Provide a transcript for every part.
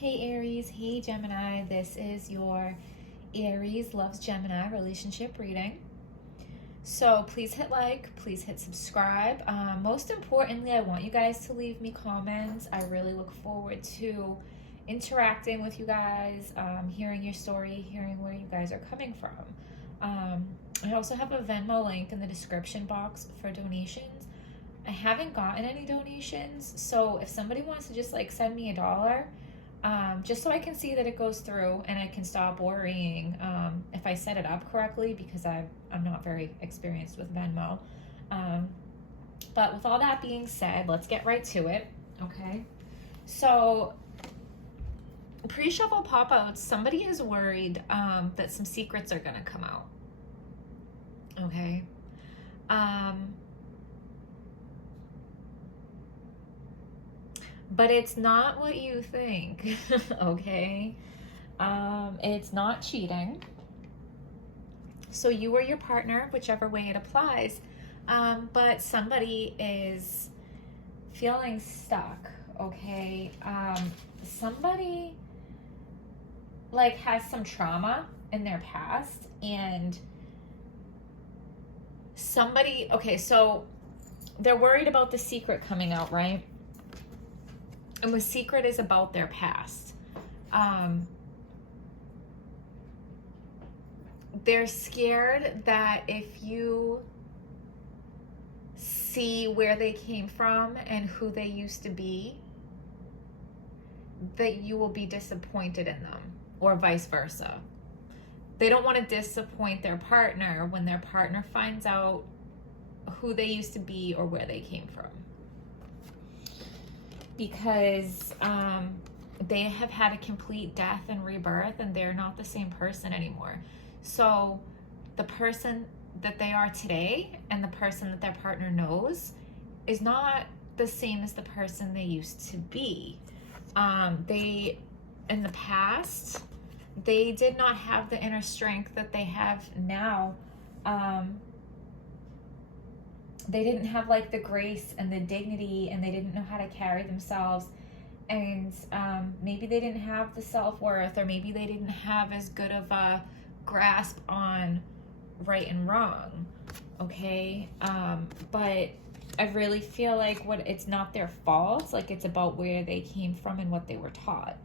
Hey Aries, hey Gemini, this is your Aries Loves Gemini relationship reading. So please hit like, please hit subscribe. Most importantly, I want you guys to leave me comments. I really look forward to interacting with you guys, hearing your story, hearing where you guys are coming from. I also have a Venmo link in the description box for donations. I haven't gotten any donations, so if somebody wants to just like send me $1, just so I can see that it goes through and I can stop worrying if I set it up correctly, because I'm not very experienced with Venmo. But with all that being said, let's get right to it, okay? So pre-shuffle pop-outs, somebody is worried that some secrets are going to come out, okay? But it's not what you think, okay? It's not cheating. So you or your partner, whichever way it applies, but somebody is feeling stuck, okay? Somebody like has some trauma in their past, and somebody, okay, so they're worried about the secret coming out, right? And the secret is about their past. They're scared that if you see where they came from and who they used to be, that you will be disappointed in them, or vice versa. They don't want to disappoint their partner when their partner finds out who they used to be or where they came from. Because they have had a complete death and rebirth, and they're not the same person anymore. So the person that they are today and the person that their partner knows is not the same as the person they used to be. They, in the past, they did not have the inner strength that they have now. They didn't have like the grace and the dignity, and they didn't know how to carry themselves, and maybe they didn't have the self-worth, or maybe they didn't have as good of a grasp on right and wrong, okay? But I really feel like it's not their fault, like it's about where they came from and what they were taught.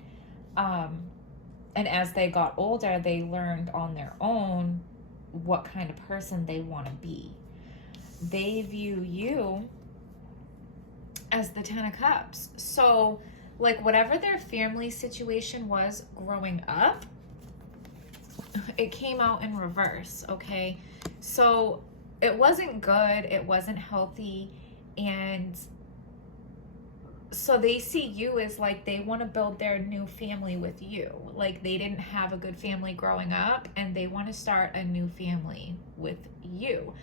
And as they got older, they learned on their own what kind of person they want to be. They view you as the 10 of Cups. So, like, whatever their family situation was growing up, it came out in reverse, okay? So, it wasn't good, it wasn't healthy, and so they see you as like they want to build their new family with you. Like, they didn't have a good family growing up, and they want to start a new family with you.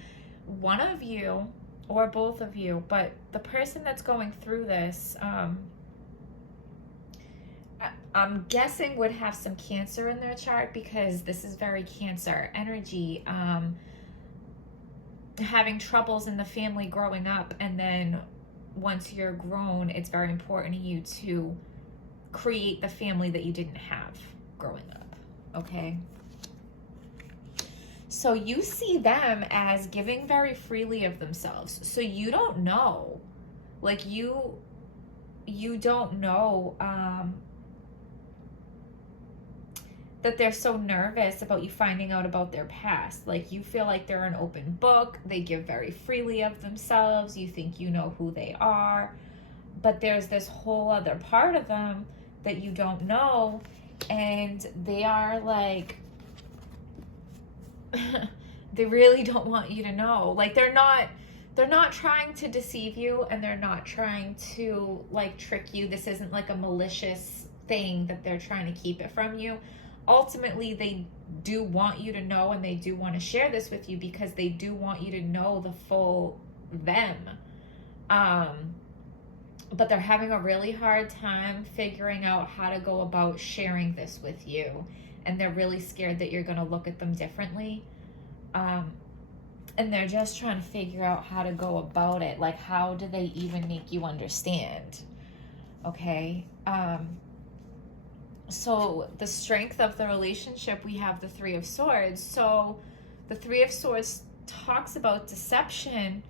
One of you or both of you, but the person that's going through this, I'm guessing would have some Cancer in their chart, because this is very Cancer energy. Having troubles in the family growing up, and then once you're grown, it's very important to you to create the family that you didn't have growing up, okay? So you see them as giving very freely of themselves. So you don't know, like you don't know that they're so nervous about you finding out about their past. Like, you feel like they're an open book. They give very freely of themselves. You think you know who they are. But there's this whole other part of them that you don't know. And they are like, they really don't want you to know. Like, they're not trying to deceive you, and they're not trying to like trick you. This isn't like a malicious thing that they're trying to keep it from you. Ultimately, they do want you to know, and they do want to share this with you, because they do want you to know the full them. But they're having a really hard time figuring out how to go about sharing this with you. And they're really scared that you're going to look at them differently. And they're just trying to figure out how to go about it. Like, how do they even make you understand? Okay? So the strength of the relationship, we have the Three of Swords. So the Three of Swords talks about deception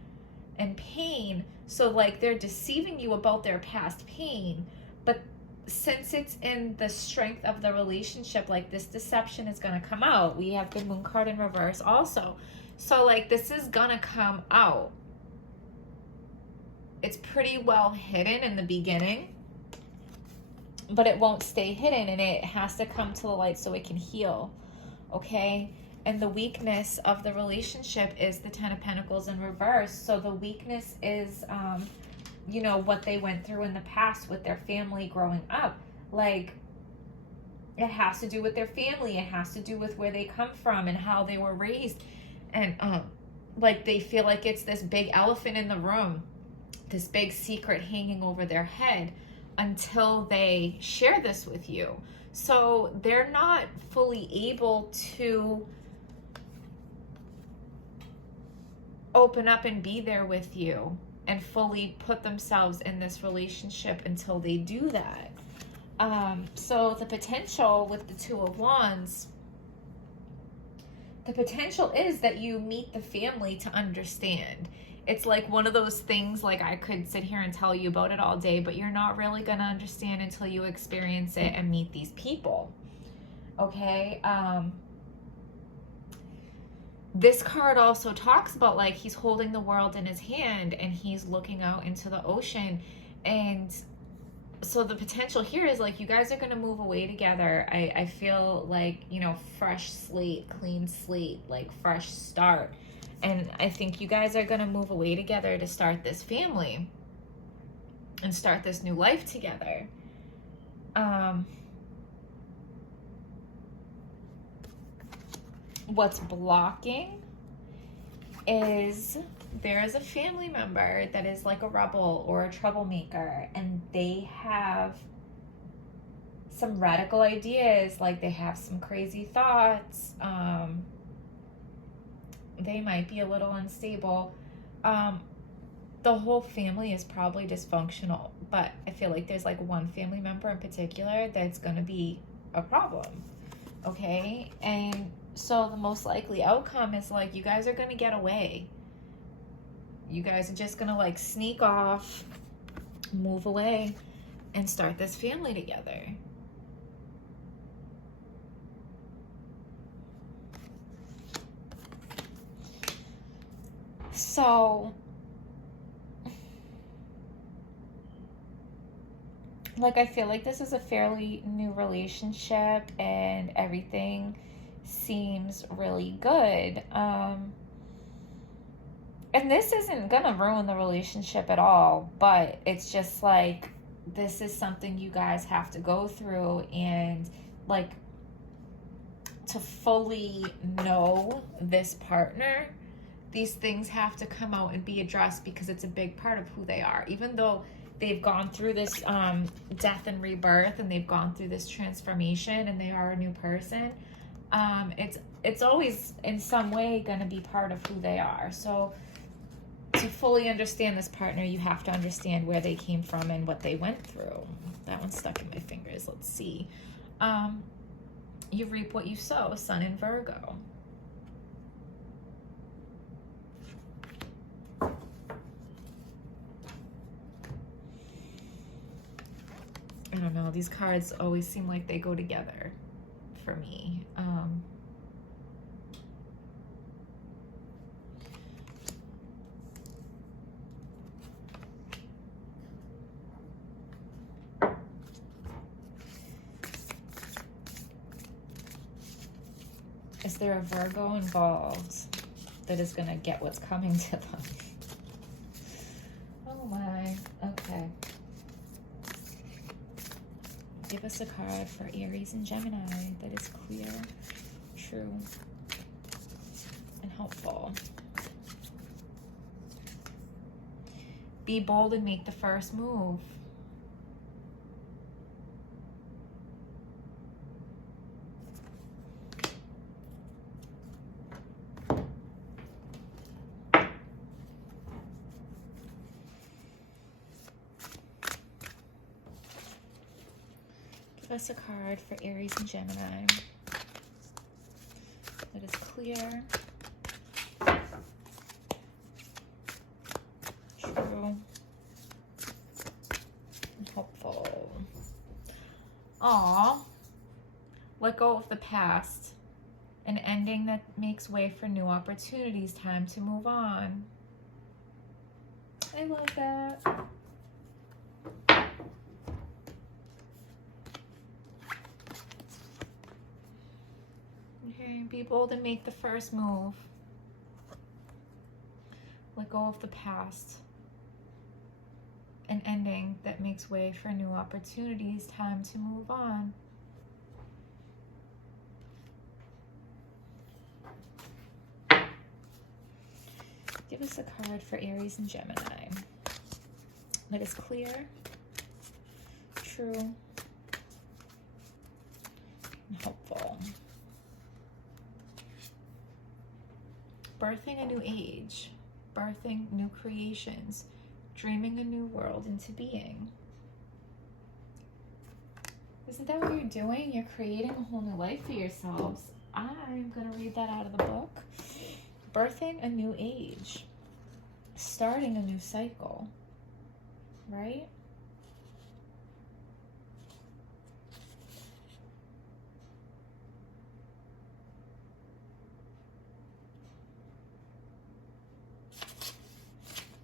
and pain. So like they're deceiving you about their past pain, but since it's in the strength of the relationship, like this deception is going to come out. We have the Moon card in reverse also. So like this is going to come out. It's pretty well hidden in the beginning, but it won't stay hidden, and it has to come to the light so it can heal. Okay? And the weakness of the relationship is the Ten of Pentacles in reverse. So the weakness is, you know, what they went through in the past with their family growing up. Like, it has to do with their family. It has to do with where they come from and how they were raised. And, like, they feel like it's this big elephant in the room, this big secret hanging over their head until they share this with you. So they're not fully able to open up and be there with you and fully put themselves in this relationship until they do that. So the potential with the Two of Wands, the potential is that you meet the family to understand. It's like one of those things, like I could sit here and tell you about it all day, but you're not really going to understand until you experience it and meet these people. Okay? This card also talks about like he's holding the world in his hand and he's looking out into the ocean. And so the potential here is like you guys are going to move away together. I feel like, you know, fresh slate, clean slate, like fresh start. And I think you guys are going to move away together to start this family and start this new life together. What's blocking is there is a family member that is like a rebel or a troublemaker, and they have some radical ideas, like they have some crazy thoughts. They might be a little unstable. The whole family is probably dysfunctional, but I feel like there's like one family member in particular that's going to be a problem. Okay? And so the most likely outcome is like you guys are going to get away. You guys are just going to like sneak off, move away, and start this family together. So, like, I feel like this is a fairly new relationship and everything seems really good. And this isn't gonna ruin the relationship at all, but it's just like, this is something you guys have to go through, and like to fully know this partner, these things have to come out and be addressed because it's a big part of who they are. Even though they've gone through this death and rebirth, and they've gone through this transformation, and they are a new person, it's always in some way going to be part of who they are. So to fully understand this partner, you have to understand where they came from and what they went through. That one's stuck in my fingers. Let's see. You reap what you sow, Sun in Virgo. I don't know, these cards always seem like they go together for me. Is there a Virgo involved that is going to get what's coming to them? Oh my, okay. Give us a card for Aries and Gemini that is clear, true, and helpful. Be bold and make the first move. us a card for Aries and Gemini. Let us clear. True. Hopeful. Aw. Let go of the past. An ending that makes way for new opportunities. Time to move on. I love that. Okay, be bold and make the first move. Let go of the past. An ending that makes way for new opportunities. Time to move on. Give us a card for Aries and Gemini. Let us clear. True. And hopeful. Birthing a new age. Birthing new creations. Dreaming a new world into being. Isn't that what you're doing? You're creating a whole new life for yourselves. I'm going to read that out of the book. Birthing a new age. Starting a new cycle. Right?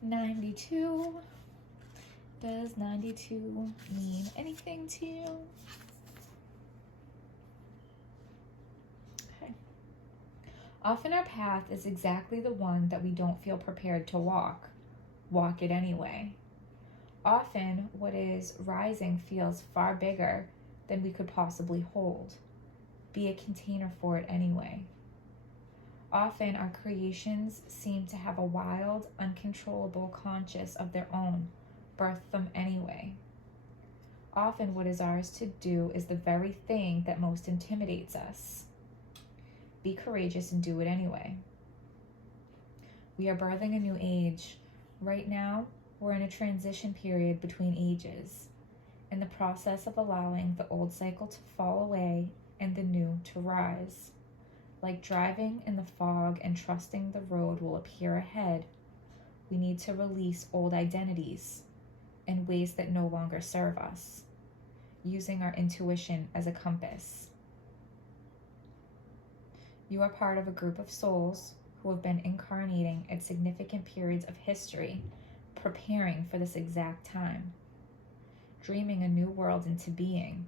$92. Does 92 mean anything to you? Okay. Often our path is exactly the one that we don't feel prepared to walk. Walk it anyway. Often what is rising feels far bigger than we could possibly hold. Be a container for it anyway. Often our creations seem to have a wild, uncontrollable conscience of their own. Birth them anyway. Often what is ours to do is the very thing that most intimidates us. Be courageous and do it anyway. We are birthing a new age. Right now, we're in a transition period between ages, in the process of allowing the old cycle to fall away and the new to rise. Like driving in the fog and trusting the road will appear ahead, we need to release old identities and ways that no longer serve us, using our intuition as a compass. You are part of a group of souls who have been incarnating at significant periods of history, preparing for this exact time, dreaming a new world into being.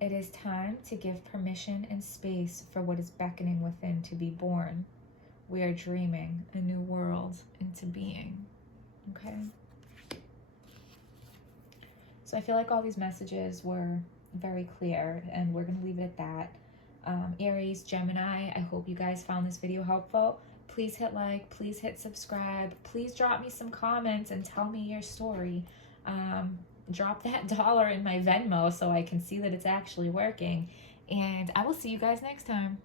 It is time to give permission and space for what is beckoning within to be born. We are dreaming a new world into being. Okay? So I feel like all these messages were very clear, and we're going to leave it at that. Aries, Gemini, I hope you guys found this video helpful. Please hit like, please hit subscribe. Please drop me some comments and tell me your story. Drop that $1 in my Venmo so I can see that it's actually working. And I will see you guys next time.